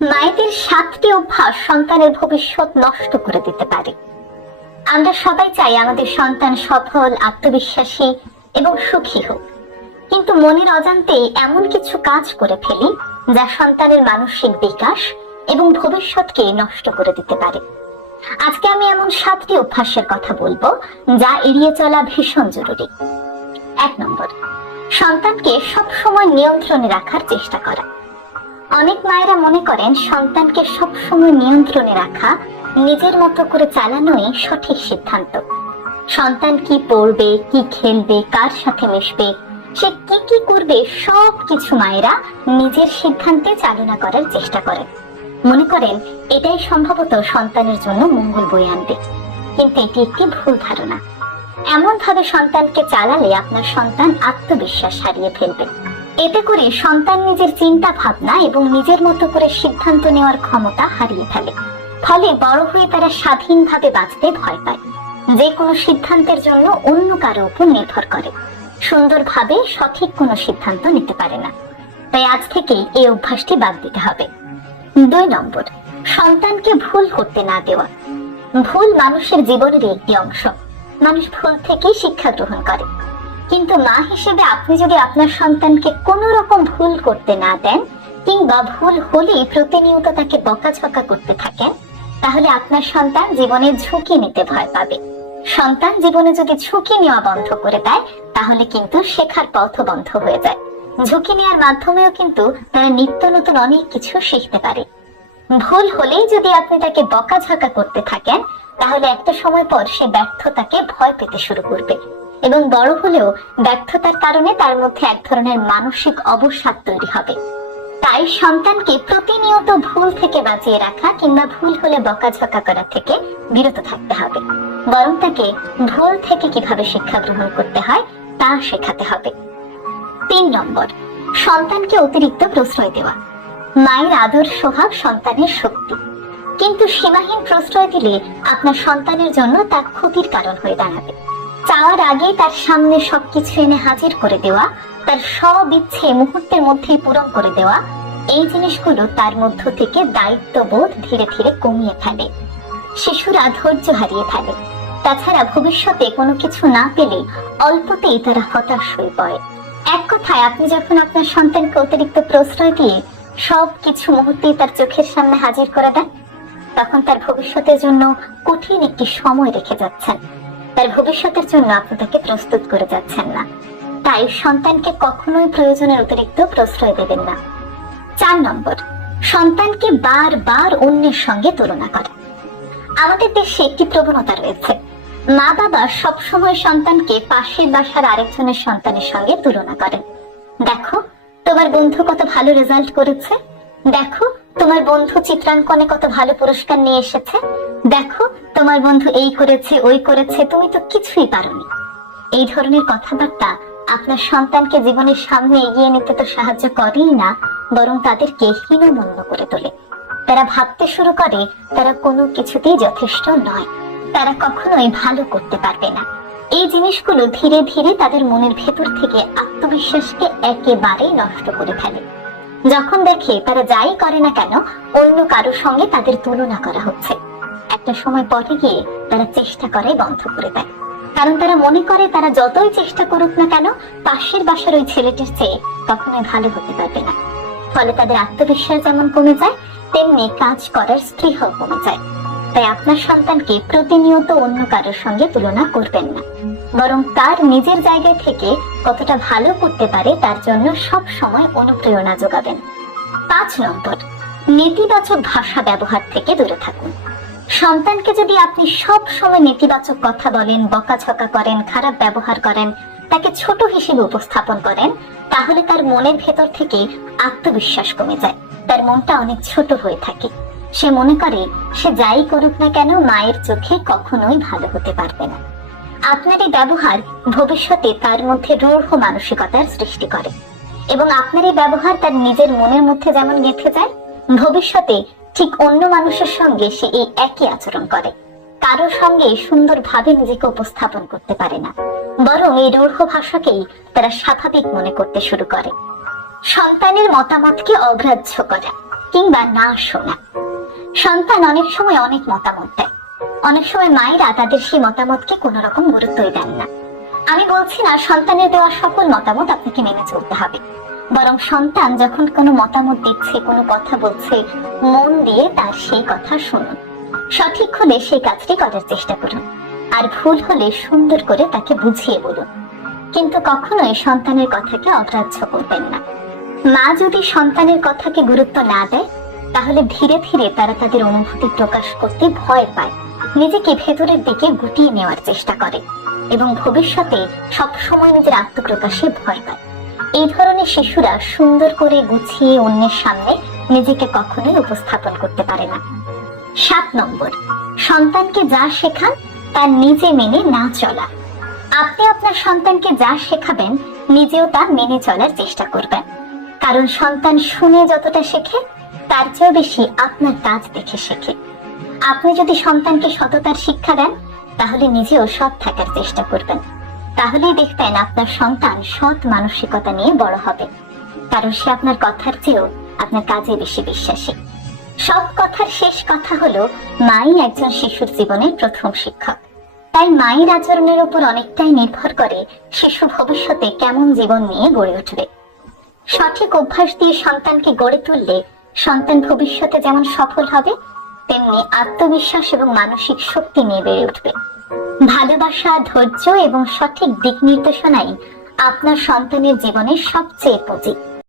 মায়েদের 7টি অভ্যাস সন্তানের ভবিষ্যৎ নষ্ট করে দিতে পারে। আমরা সবাই চাই আমাদের সন্তান সফল, আত্মবিশ্বাসী এবং সুখী হোক, কিন্তু মনের অজান্তেই এমন কিছু কাজ করে ফেলি যা সন্তানের মানসিক বিকাশ এবং ভবিষ্যৎকে নষ্ট করে দিতে পারে। আজকে আমি এমন 7টি অভ্যাসের কথা বলবো যা এড়িয়ে চলা ভীষণ জরুরি। 1 নম্বর, সন্তানকে সবসময় নিয়ন্ত্রণে রাখার চেষ্টা করা। অনেক মায়েরা মনে করেন সন্তানকে সবসময় নিয়ন্ত্রণে রাখা, নিজের মতো করে চালানোই সঠিক সিদ্ধান্ত। সন্তান কি পড়বে, কি খেলবে, কার সাথে মিশবে, সে কি কি করবে, সবকিছু মায়েরা নিজের সিদ্ধান্তে চালনা করার চেষ্টা করেন। মনে করেন এটাই সম্ভবত সন্তানের জন্য মঙ্গল বয়ে আনবে, কিন্তু এটি একটি ভুল ধারণা। এমন ভাবে সন্তানকে চালালে আপনার সন্তান আত্মবিশ্বাস হারিয়ে ফেলবে। এতে করে সন্তান নিজের চিন্তা ভাবনা এবং নিজের মতো করে সিদ্ধান্ত নেওয়ার ক্ষমতা হারিয়ে ফেলে। ফলে বড় হয়ে তারা স্বাধীনভাবে বাঁচতে ভয় পায়, যে কোনো সিদ্ধান্তের জন্য অন্য কারো উপর নির্ভর করে, সুন্দরভাবে সঠিক কোনো সিদ্ধান্ত নিতে পারে না। তাই আজ থেকেই এই অভ্যাসটি বাদ দিতে হবে। 2 নম্বর, সন্তানকে ভুল করতে না দেওয়া। ভুল মানুষের জীবনের একটি অংশ। মানুষ ভুল থেকেই শিক্ষা গ্রহণ করে, কিন্তু মা হিসেবে আপনি যদি আপনার সন্তানকে কোনো রকম ভুল করতে না দেন, কিংবা ভুল হলেই প্রতিনিয়ত তাকে বকাঝকা করতে থাকেন, তাহলে আপনার সন্তান জীবনে ঝুঁকি নিতে ভয় পাবে। সন্তান জীবনে যদি ঝুঁকি নেওয়া বন্ধ করে দেয়, তাহলে কিন্তু শেখার পথও বন্ধ হয়ে যায়। ঝুঁকি নেওয়ার মাধ্যমেও কিন্তু তারা নিত্য নতুন অনেক কিছু শিখতে পারে। ভুল হলেই যদি আপনি তাকে বকাঝকা করতে থাকেন, তাহলে একটা সময় পর সে ব্যর্থতাকে ভয় পেতে শুরু করবে, এবং বড় হলেও ব্যর্থতার কারণে তার মধ্যে এক ধরনের মানসিক অবসাদ তৈরি হবে। তাই সন্তানকে প্রতিনিয়ত ভুল থেকে বাঁচিয়ে রাখা কিংবা ভুল হলে বকাঝকা করা থেকে বিরত থাকতে হবে, বরং তাকে ভুল থেকে কিভাবে শিক্ষা গ্রহণ করতে হয় তা শেখাতে হবে। 3 নম্বর, সন্তানকে অতিরিক্ত প্রশ্রয় দেওয়া। মায়ের আদর সোহাগ সন্তানের শক্তি, কিন্তু সীমাহীন প্রশ্রয় দিলে আপনার সন্তানের জন্য তা ক্ষতির কারণ হয়ে দাঁড়াবে। চাওয়ার আগে তার সামনে সবকিছু এনে হাজির করে দেওয়া, তার সব ইচ্ছে মুহূর্তের মধ্যেই পূরণ করে দেওয়া, এই জিনিসগুলো তার মধ্য থেকে দায়িত্ববোধ ধীরে ধীরে কমিয়ে ফেলে। শিশুরা ধৈর্য হারিয়ে ফেলে। তাছাড়া ভবিষ্যতে কোনো কিছু না পেলে অল্পতেই তারা হতাশ হয়ে পড়ে। এক কথায়, আপনি যখন আপনার সন্তানকে অতিরিক্ত প্রশ্রয় দিয়ে সবকিছু মুহূর্তেই তার চোখের সামনে হাজির করে দেন, তখন তার ভবিষ্যতের জন্য কঠিন একটি সময় রেখে যাচ্ছেন। তার ভবিষ্যতের জন্য আপনি তাকে প্রস্তুত করে যাচ্ছেন না। তাই সন্তানকে কখনোই প্রয়োজনের অতিরিক্ত প্রশ্রয় দেবেন না। 4 নম্বর, সন্তানকে বারবার অন্যের সঙ্গে তুলনা করা। আমাদের দেশে একটি প্রবণতা রয়েছে, মা বাবা সবসময় সন্তানকে পাশের বাসার আরেকজনের সন্তানের সঙ্গে তুলনা করেন। দেখো তোমার বন্ধু কত ভালো রেজাল্ট করেছে, দেখো তোমার বন্ধু চিত্রাঙ্কনে কত ভালো পুরস্কার নিয়ে এসেছে, দেখো তোমার বন্ধু এই করেছে ওই করেছে, তুমি তো কিছুই পারোনি। এই ধরনের কথাবার্তা আপনার সন্তানকে জীবনের সামনে এগিয়ে নিতে তো সাহায্য করেই না, বরং তাদেরকে হীনমন্য করে তোলে। তারা ভাবতে শুরু করে তারা কোনো কিছুতেই যথেষ্ট নয়, তারা কখনোই ভালো করতে পারবে না। এই জিনিসগুলো ধীরে ধীরে তাদের মনের ভেতর থেকে আত্মবিশ্বাসকে একেবারেই নষ্ট করে ফেলে। যখন দেখে তারা যাই করে না কেন অন্য কারোর সঙ্গে তাদের তুলনা করা হচ্ছে, একটা সময় পরে গিয়ে তারা চেষ্টা করে বন্ধ করে দেয়। কারণ তারা মনে করে তারা যতই চেষ্টা করুক না কেন পাশের বাসার ওই ছেলেটির চেয়ে কখনোই ভালো হতে পারবে না। ফলে তাদের আত্মবিশ্বাস যেমন কমে যায়, তেমনি কাজ করার স্পৃহাও কমে যায়। তাই আপনার সন্তানকে প্রতিনিয়ত অন্য কারোর সঙ্গে তুলনা করবেন না, বরং তার নিজের জায়গা থেকে কতটা ভালো করতে পারে তার জন্য সব সময় অনুপ্রেরণা যোগাবেন। 5 নম্বর, নেতিবাচক ভাষা ব্যবহার থেকে দূরে থাকুন। সন্তানকে যদি আপনি সব সময় নেতিবাচক কথা বলেন, বকাঝকা করেন, খারাপ ব্যবহার করেন, তাকে ছোট হিসেবে উপস্থাপন করেন, তাহলে তার মনের ভেতর থেকে আত্মবিশ্বাস কমে যায়। তার মনটা অনেক ছোট হয়ে থাকে। সে মনে করে সে যাই করুক না কেন মায়ের চোখে কখনোই ভালো হতে পারবে না। আপনার এই ব্যবহার ভবিষ্যতে তার মধ্যে রূঢ় মানসিকতার সৃষ্টি করে, এবং আপনার এই ব্যবহার তার নিজের মনের মধ্যে যেমন গেঁথে যায়, ভবিষ্যতে ঠিক অন্য মানুষের সঙ্গে সে এই একই আচরণ করে। কারোর সঙ্গে সুন্দরভাবে নিজেকে উপস্থাপন করতে পারে না, বরং এই রূঢ় ভাষাকেই তারা স্বাভাবিক মনে করতে শুরু করে। সন্তানের মতামতকে অগ্রাহ্য করা। কিংবা না শোনা। সন্তান অনেক সময় অনেক মতামত দেয়, অনেক সময় মায়েরা তাদের সেই মতামতকে কোনো রকম গুরুত্বই দেন না। আমি বলছি না সন্তানের দেওয়া সকল মতামত আপনাকে মেনে চলতে হবে, বরং সন্তান যখন কোনো মতামত দিচ্ছে, কোনো কথা বলছে, মন দিয়ে তার সেই কথা শুনুন। সঠিক হলে সেই কাজটি করার চেষ্টা করুন, আর ভুল হলে সুন্দর করে তাকে বুঝিয়ে বলুন। কিন্তু কখনোই সন্তানের কথাকে অগ্রাহ্য করবেন না। মা যদি সন্তানের কথাকে গুরুত্ব না দেয়, তাহলে ধীরে ধীরে তারা তাদের অনুভূতি প্রকাশ করতে ভয় পায়, নিজেকে ভেতরের দিকে গুটিয়ে নেওয়ার চেষ্টা করে এবং ভবিষ্যতে সবসময় নিজের আত্মপ্রকাশে ভয় পায়। এই ধরনের শিশুরা সুন্দর করে গুছিয়ে অন্যের সামনে নিজেকে কখনোই উপস্থাপন করতে পারে না। 7 নম্বর, সন্তানকে যা শেখান তা নিজে মেনে না চলা। আপনি আপনার সন্তানকে যা শেখাবেন নিজেও তা মেনে চলার চেষ্টা করবেন, কারণ সন্তান শুনে যতটা শেখে তার চেয়েও বেশি আপনার কাজ দেখে শেখে। আপনি যদি সন্তানকে সততার শিক্ষা দেন, তাহলে নিজেও সৎ থাকার চেষ্টা করবেন। তাহলেই দেখবেন আপনার সন্তান সৎ মানসিকতা নিয়ে বড় হবে, কারণ সে আপনার কথার চেয়েও আপনার কাজে বেশি বিশ্বাসী। সব কথার শেষ কথা হলো, মাই একজন শিশুর জীবনের প্রথম শিক্ষক। তাই মায়ের আচরণের উপর অনেকটাই নির্ভর করে শিশু ভবিষ্যতে কেমন জীবন নিয়ে গড়ে উঠবে। সঠিক অভ্যাস দিয়ে সন্তানকে গড়ে তুললে সন্তান ভবিষ্যতে যেমন সফল হবে, তেমনি আত্মবিশ্বাস এবং মানসিক শক্তি নিয়ে বেড়ে উঠবে। ভালোবাসা, ধৈর্য এবং সঠিক দিক নির্দেশনাই আপনার সন্তানের জীবনের সবচেয়ে পুঁজি।